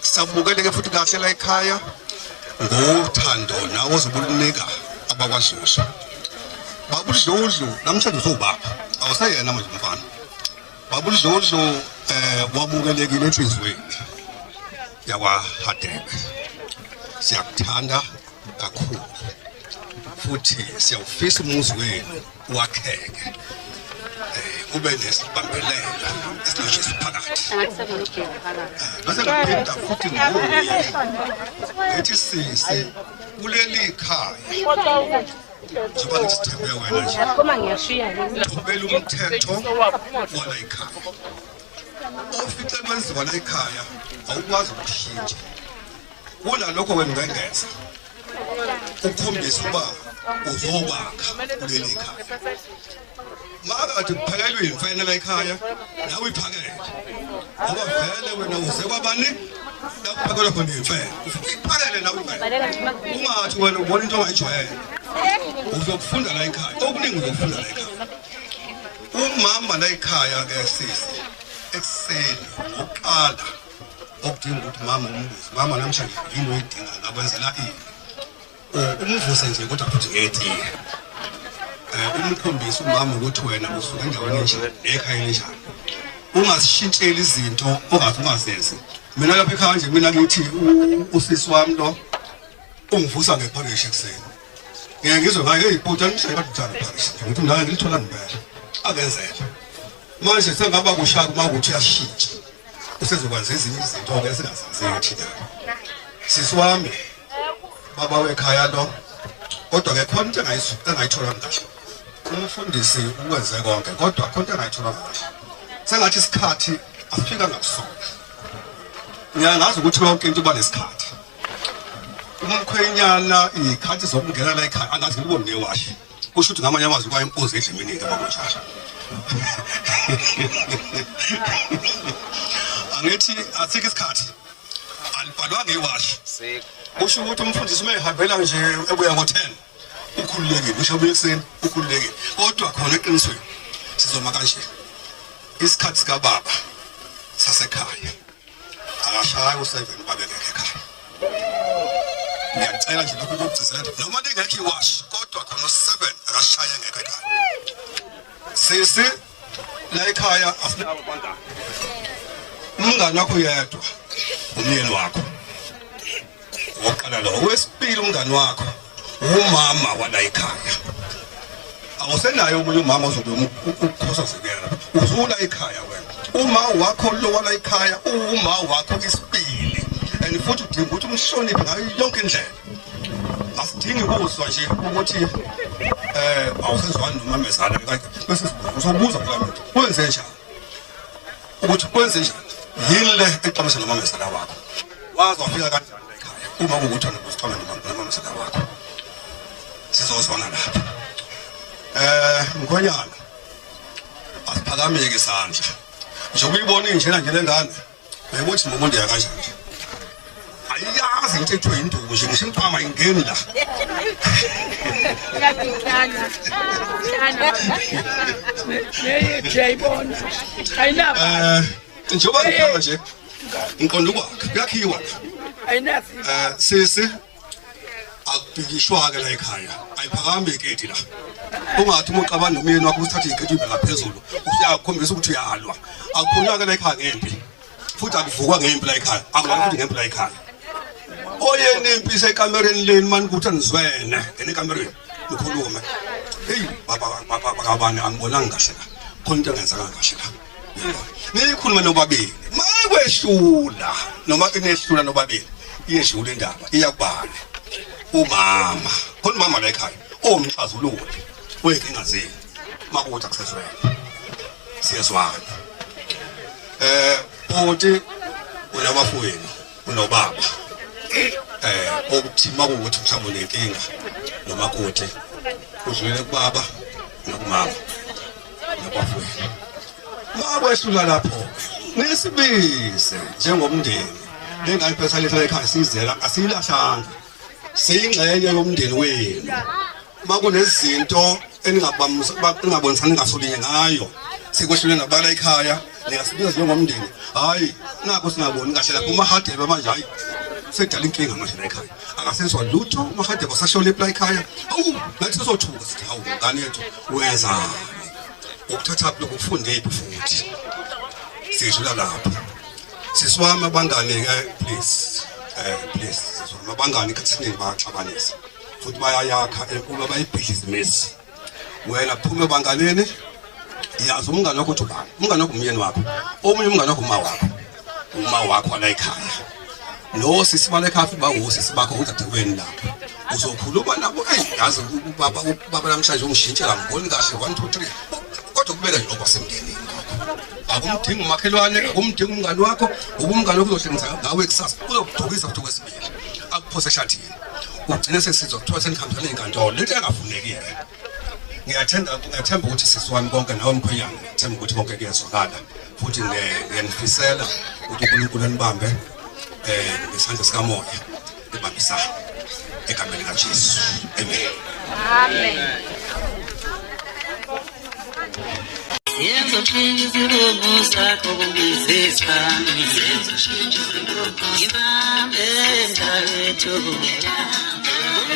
sabukeleke futhi kahle la ekhaya ngothando nawe ozobulunika abakwaShushu. Babudlodlo namhlanje usubaba awusayena manje mfana. Babudlodlo wabukelekile enhlizweni yakwaHadebe. Siyakuthanda kakhulu futhi siyawufisa umuzi wenu wakheke ube nesibambelela esinoshe siphakathi. Bese ngaphinda futhi nguye ethi sisi kuleli khaya njengoba ngithi sithembe wena nje thobela umthetho wala ekhaya. Ofihle kwenziwa la ekhaya awukwazi ukushintsha kunalokho wena ungengeza ukukhombisa uba uzokwakha kuleli khaya. Makathi kuphakelwe imfene la ekhaya nawe iphakele ngoba vele wena uze kwabani laphakelwa khona imfene iphakele nawe imfene. Ungathi wena ubona into ongayijwayele uzokufunda la ekhaya okuningi uzokufunda la ekhaya. Umama la ekhaya ke sisi ekseni ngokuqala okudinga ukuthi mama umbuze mama namhlanje yini oyidinga ngakwenzela ini umvuse nje kodwa futhi ngetiye umkhombisa umama ukuthi wena usuka endaweni enjani ekhaya enjani ungasishintsheli izinto ongazenzi. Mina lapha ekhaya nje mina ngithi usisi wami lo ungivusa ngeparish ekseni ngeke ngizwe ngaye hey bhuti angishaya kade uthanda parish ngithi mina ngilithola ngempela akenzele manje sengaba kushaka makuthi uyashintsha usezokwenza ezinye izinto ke singazazi thina. Sisi wami baba wekhaya lo kodwa ke khona into engayithola kahle umfundisi ukwenze konke kodwa khona into engayithola kahle sengathi isikhathi asifika ngakusona. Ngiyangazi ukuthi konke into uba nesikhathi umkhwenyana ikhathi zokungena la ekhaya angazi ngibone newashi kusho ukuthi ngamanye amazwi kwa impozi edlemini ke bakunjalo. Angithi asikho isikhathi alibhalwa ngewashi kusho ukuthi umfundisi umehambela nje ebuya ngo10 ukhululekile usho ubuye ekseni ukhululekile kodwa khona eqinisweni sizoma kanje isikhathi sika baba sasekhaya akashaya u7 babengeke ekhaya. Ngiyacela nje lokho ukugcizelela noma lingekho iwashi kodwa khona u7 akashaya ngeke ekhaya. Sisi la ekhaya afuna ukubandana umngane wakho yedwa umyeni wakho woqala lo wesibili umngane wakho umama wala ekhaya. Awusenayo umunye umama ozobe ukukhosazekela uzula ekhaya wena uma wakho lo wala ekhaya uma wakho isibili and futhi udinga ukuthi umhloniphe ngayo yonke indlela. asidingi ukuzwa nje ukuthi awusezwani nomamezala bese uzobuza kulamento kwenze njani ukuthi kwenze njani yini le examise nomamezala wakho wazi wafika kanjani la ekhaya uma kuwukuthi anokuzixhoma nomamezala wakho sizozwana lapha mkhonyana asiphakameke isandla njengoba uyibona injena nje lengane uyakuthi umuntu yakanjani ayiyazi into ethiwa induku nje ngisho impama ingeni la njengoba ngikhamba nje ngiqonda ukwakhe kuyakhiwa sisi akubhikishwa-ke la ekhaya ayiphakami igedi la ungathi uma uqabana nomyeni wakho usithathe igedi uyibheka phezulu uyakhombisa ukuthi uyalwa akukhulunywa-ke la ekhaya ngempi futhi akuvukwa ngempi la ekhaya akubani futhi ngempi la ekhaya oyeni impi isekamereni leni mani ukuthi anizwene ngene ekamereni nikhulume heyi babani angibonanga kahle la khona into engenzakanga kahle la niyikhulume nobabili mayekwehlula noma inehlula nobabili iyehlula indaba iyakubani umama khona umama la ekhaya omxazululi wenkinga zenu makuthi akusezwene siyezwana bhuti unabafowenu unobaba okuthi makuwukuthi mhlawumbe unenkinga nomakoti udlulele kubaba nokumama nabafowenu makwehlula lapho nisibize njengomndeni lengane phela letha ekhaya sizela asiyilahlanga siyingxenye yomndeni wenu makunezinto eningabonisa ningasolinye ngayo sikwehlule nabala ekhaya niyasibiza njengomndeni hayi nakho singaboni kahle lapho umahadebe manje hayi sekudala inkinga manje la ekhaya akasezwa lutho umahadebe sashona epla ekhaya awu nathi sizothuka sithi hawu ngane yethu wenzani ukuthatha lokho kufundephi futhi sidlula lapho sisiwami abangane-ke please sisiwami abangane khathi siningi bayaxabanisa futhi bayayakha uma bayibhizinisi wena phuma ebanganeni yazi umngane wakho uthi ubani umngane wakho umyeni wakho omunye umngane wakho uma wakho la ekhaya no sisibala ekhaya futhi bawosisi bakho udadewenu lapho uzokhuluma nabo yazi ubaba namhlanje ungishintshela ngiboni kahle 1 2 3 kodwa kubeka nje okwasemndenini akumdingi umakhelwane akumdingi umngane wakho ubumngane wakho uzohlengisa ngawe kusasa uzokudukisa futhi kwesibili akuphose eshathini ugcine sesizokuthola senikhambisana ezinkantolo lento engafunekile ngiyathemba ukuthi sisiwami konke nawe mkhwenyana ngithemba ukuthi konke kuyezwakala futhi ngiyanifisela ukuthi uNkulunkulu anibambe ngesandla sikamoya ebambisana egameni likaJesu amen Yenzo chizibongo sakho kubizisana yenzo chizibongo ibambe ndawethu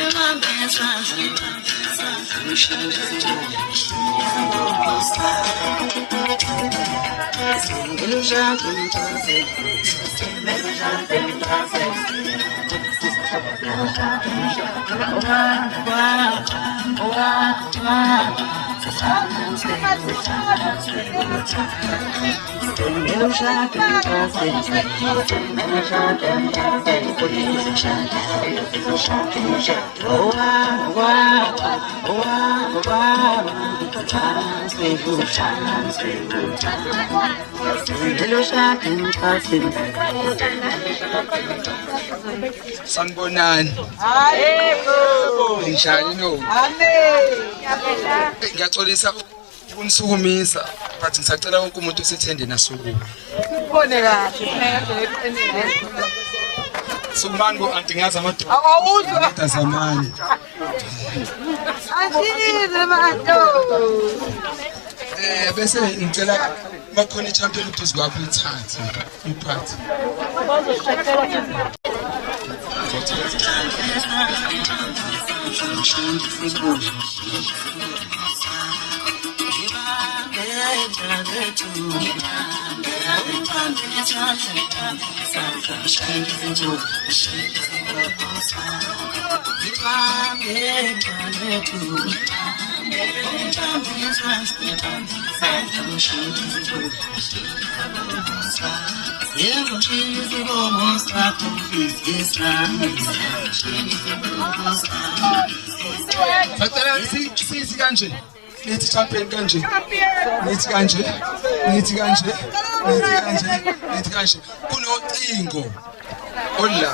ibambe sandla Sanibonani. Njani no? Ngiyaxolisa ukunisukumisa but ngisacela wonke umuntu osithende nasuku. Ubone kahle eqinile. Sumani bo antingaza amadoda. Awuzwa. Tazamani. Asize bantu. Bese ngicela bakhona iChampion uduze kwakho ithathe iphathi. Yevo chizibongo sakho ngizisami Sacela sithi kanje. Nithi champion kanje. Nithi kanje. Nithi kanje. Nithi kanje. Nithi kanje. Kunocingo. Olla.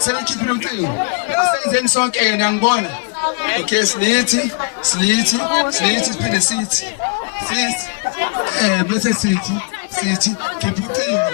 Selikhipile ucingo. Asenzeni sonke ke ngiyangibona. Okay, silithi siphinde sithi. Bese sithi khipha ucingo.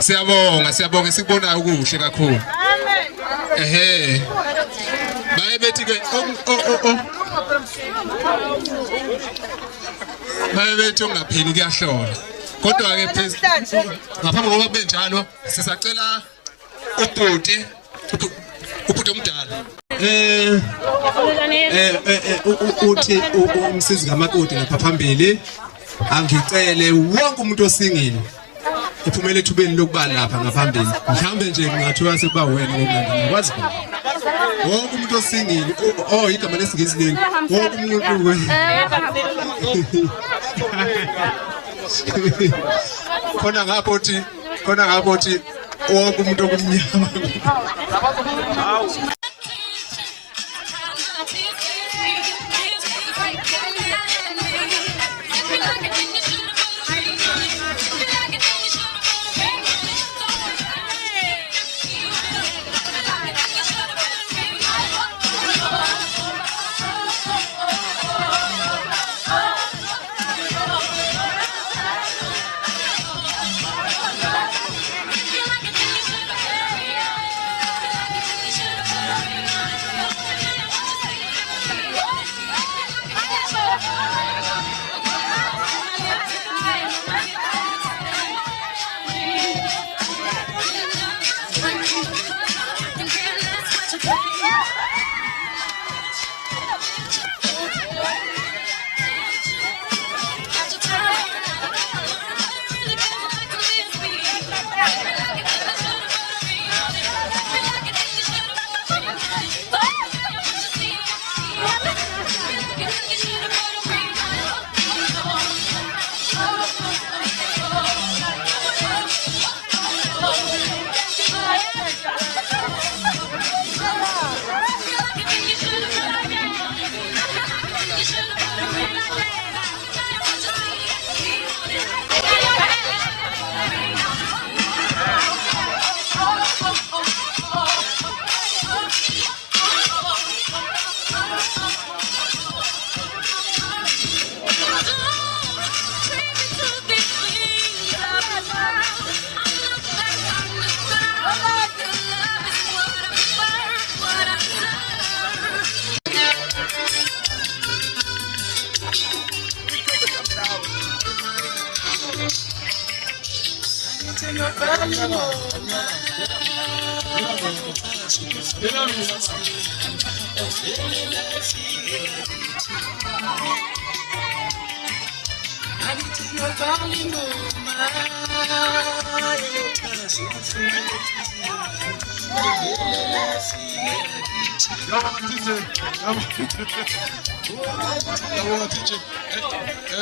Siyabonga sikubona ukuhle kakhulu. Ehe. Baye bethi ke baye bethi ungapheli kuyahlola. Kodwa ke phezulu ngaphambi kokuba kube njalo sisacela ubhuti omdala. Uthi umsizi kamakoti lapha phambili angicele wonke umuntu osingile uphumele ethubeni lokuba lapha ngaphambili. Mhlambe nje ngingathiwa sekuba wena ngokulandela ngikwazi bona. Wonke umuntu osingile igama lesingisi leli wonke umuntu khona ngapho uthi wonke umuntu okumnyama.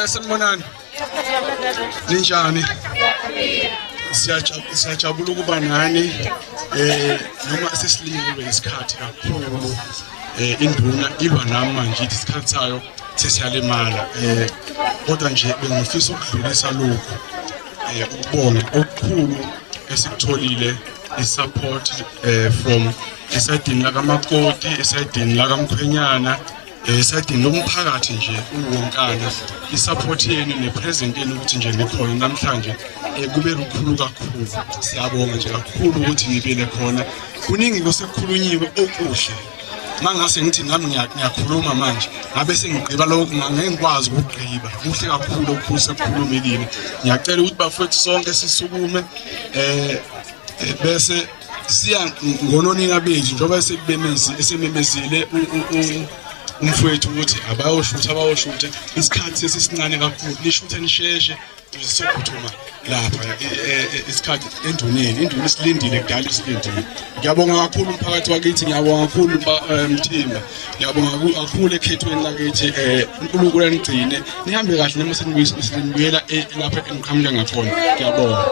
Sanibonani. Ninjani? Siyajabula ukuba nani noma sesilingelwe isikhathi kakhulu induna ilwa nami manje isikhathi sayo sesiyalimala kodwa nje bengifisa ukudlulisa lokho ukubonga okukhulu esikutholile isupport from esidini la kamakoti esidini la kaMkhwenyana esidini lomphakathi nje uwonkana isupport yenu nepresent yenu ukuthi nje nikhona namhlanje kube lukhulu kakhulu siyabonga nje kakhulu ukuthi ngibile khona kuningi kwesekukhulunyiwe okuhle mangase ngithi nami ngiyakhuluma manje ngabe sengigqiba lokho ngengikwazi ukugqiba kuhle kakhulu okukhulu sekukhulumekile ngiyacela ukuthi bafowethu sonke sisukume bese siya ngononina bethu njengoba esememezile umfowethu ukuthi abayoshutha isikhathi sesisincane kakhulu lishuthe nisheshe sizophuthuma lapha isikhathi enduneni induna isilindile kudala isilindile ngiyabonga kakhulu umphakathi wakithi ngiyabonga kakhulu Mthimba ngiyabonga kakhulu ekhethweni lakithi uNkulunkulu anigcine nihambe kahle noma senibuyela lapha eniqhamuka ngakhona ngiyabonga.